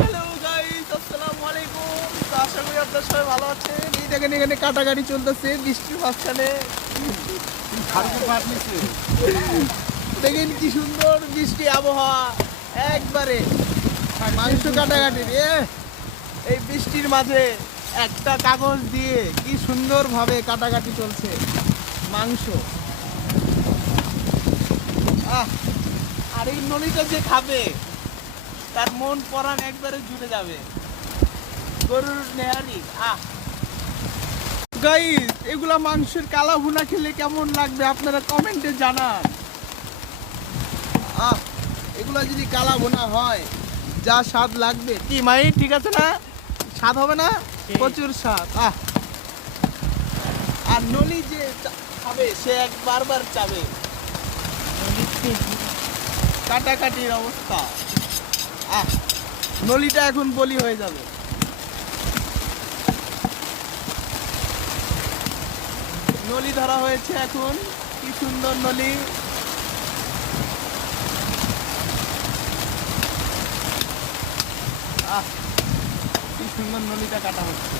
Hello guys, আসসালামু আলাইকুম। তো আশা করি আপনারা সবাই ভালো আছেন। এই দেখেন এখানে কাটাকাটি চলতেছে বৃষ্টির মাঝখানে। দেখেন কি সুন্দর বৃষ্টি আবহাওয়া, একবারে মাংস কাটাকাটি এই বৃষ্টির মাঝে একটা কাগজ দিয়ে কি সুন্দরভাবে কাটাকাটি চলছে মাংস। আহ, আর এই নলিটা যে খাবে তার মন পরাণ একবারে জুড়ে যাবে। গরুর নেহারি গাইস, এগুলা মাংসের কালা ভুনা খেলে কেমন লাগবে আপনারা কমেন্টে জানান। এগুলা যদি কালা ভুনা হয় যা স্বাদ লাগবে, কি মাই ঠিক আছে না? স্বাদ হবে না? প্রচুর স্বাদ। আর নলি যে খাবে সে বারবার চাবে। কাটাকাটির অবস্থা, নলিটা এখন বলি হয়ে যাবে। নলি ধরা হয়েছে এখন, কি সুন্দর নলি। কি সুন্দর নলিটা কাটা হচ্ছে।